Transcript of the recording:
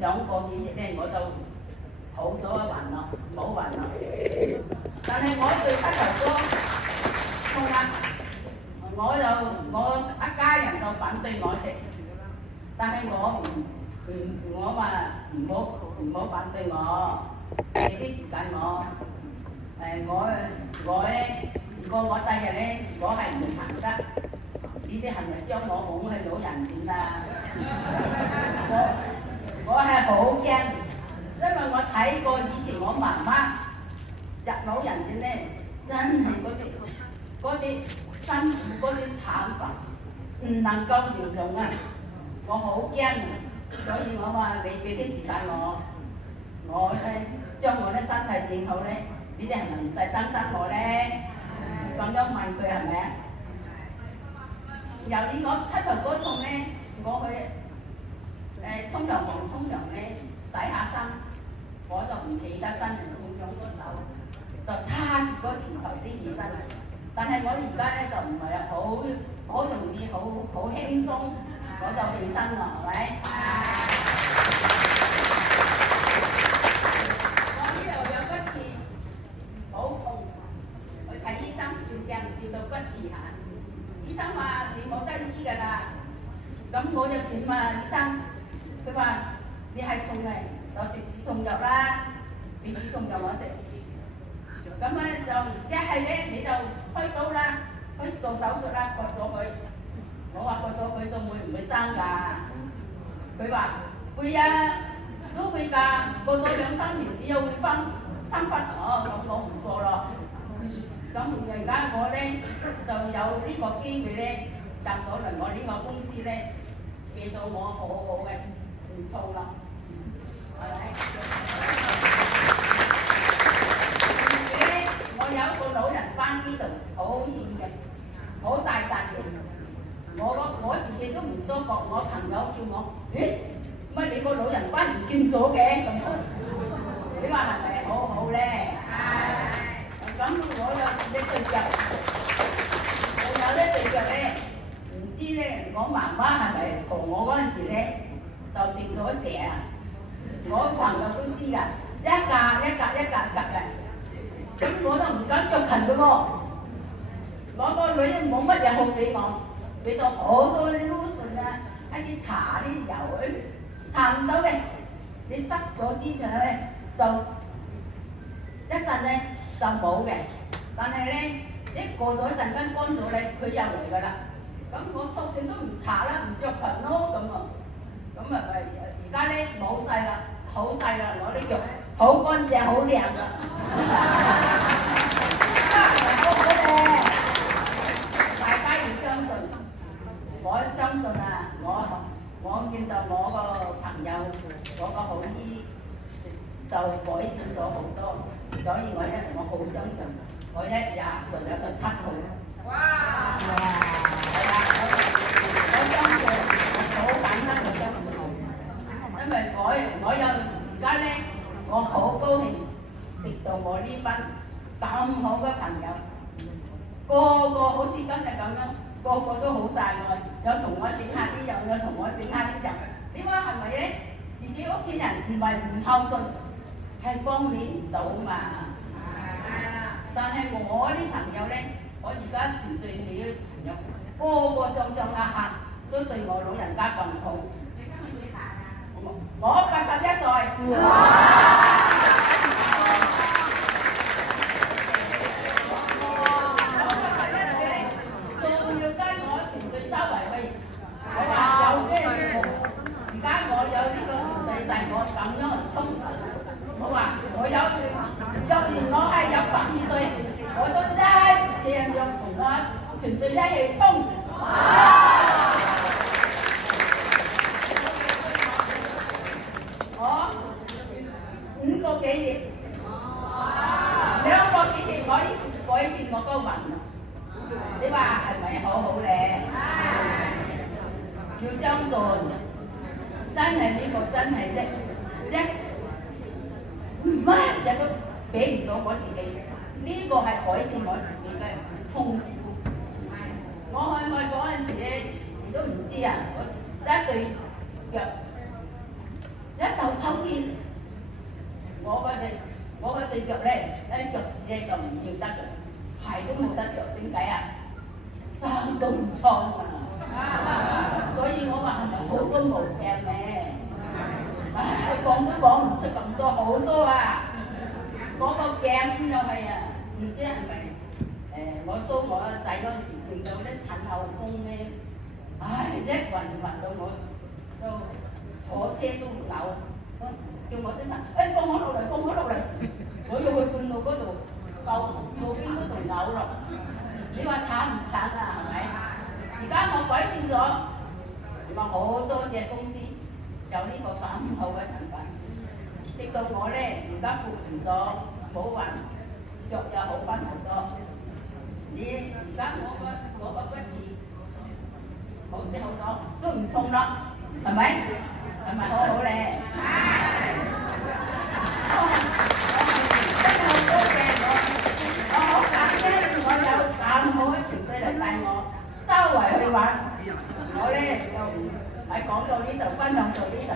兩個幾月咧我就好咗暈咯，冇暈啦。但係我對膝頭哥痛啊，我一家人就反對我食，但係我話唔好反對我，俾啲時間我。我咧，如果我第日咧，我係唔行得，呢啲係咪將我捧去老人院啊？我係好驚，因為我睇過以前我媽媽入老人院咧，真係嗰啲辛苦嗰啲慘法，唔能夠形容啊！我好驚啊，所以我話你俾啲時間我咧將我啲身體整好咧。你哋係咪唔使擔心我咧？咁樣問佢係咪啊？由於我膝頭哥痛咧，我去沖涼房沖涼咧，洗下身，我就唔企得身，用兩個手就叉住嗰前頭先起身。但係我而家咧就唔係好容易好輕鬆，我就起身啦，係咪？好痛，去睇醫生照鏡照到骨刺下，醫生話你冇得醫㗎啦。咁我就點啊？醫生，佢話你係痛嚟，就食止痛藥啦，俾止痛藥我食。咁咧就一係咧你就開刀啦，去做手術啦，割咗佢。我話割咗佢仲會唔會生㗎？佢話會啊，都會㗎，過咗2-3年你又會生翻咁我唔做咯。咁而家我咧就有呢個機會咧，入到嚟我呢個公司咧，俾到我好嘅唔痛啦，係咪？我有一個老人班呢度好險嘅，好大笪嘅，我自己都唔多覺，我朋友叫我，咦，乜你個老人班唔見咗嘅咁？你話係咪好好咧？咁我有呢對腳，我有呢對腳咧，唔知咧，我媽媽係咪同我嗰陣時咧就食咗蛇啊？我朋友都知㗎，一格嘅，咁我都唔敢着裙㗎喎。我個女冇乜嘢好俾我，俾到好多啲 lotion 啊，一啲搽啲油，搽唔到嘅，你塞咗之後咧就一陣咧就冇嘅，但係咧一過咗一陣間乾咗咧，佢又嚟㗎啦。咁我索性都唔搽啦，唔着裙咯咁啊。咁啊而家咧冇晒啦，好細啦，我啲腳好乾淨，好靚㗎。大家要相信，我相信啊，我見到我個朋友嗰個好醫就改善咗好多。所以我好相信，我一日仲有個7套。哇！係啊，我相信，我好簡單就相信，因為我有而家咧，我好高興食到我呢班咁好嘅朋友，個個好似今日咁樣，個個都好大愛，有同我整下啲油，有同我整下啲油。你話係咪咧？自己屋企人唔係唔孝順。係幫你唔到嘛，但係我啲朋友咧，我而家團隊你啲朋友，個個上下都對我老人家咁好。你今年幾大啊？我81歲。我81歲咧，仲要跟我團隊周圍去。我話有咩嘢？而家我有呢個團隊帶我咁樣去衝。我話我有年我係有102歲，我都一樣要同我團隊一齊衝。我5個幾月，2個幾月我已經改善我個運啦。你話係咪好好咧？要相信，真係呢個真係乜嘢都俾唔到我自己，呢個係改善我自己嘅痛苦。我去外國嗰陣時咧，你都唔知啊！我一對腳一頭我嗰隻腳咧，一腳趾咧就唔跳得嘅，鞋都冇得着，點解啊？衫都唔穿啊！所以我話係咪好多毛病咧？唉，講都講唔出咁多，好多啊！嗰個鏡又係啊，唔知係咪我梳我仔嗰陣時見到啲診後風咧，唉，一暈到我都坐車都唔扭，叫我先生，放我落嚟，放我落嚟，我要去半路嗰度路邊嗰度扭落，你話慘唔慘啊？係咪？而家我改善咗，話好多隻公司有呢個咁好嘅產品，食到我咧而家復原咗，冇暈，腳又好翻好多。你而家我個骨刺好些好多，都唔痛啦，係咪？係咪好好咧？真係好多謝我好感恩我有咁好嘅團隊嚟帶我周圍去玩。我咧就喺講到呢度，分享到呢度。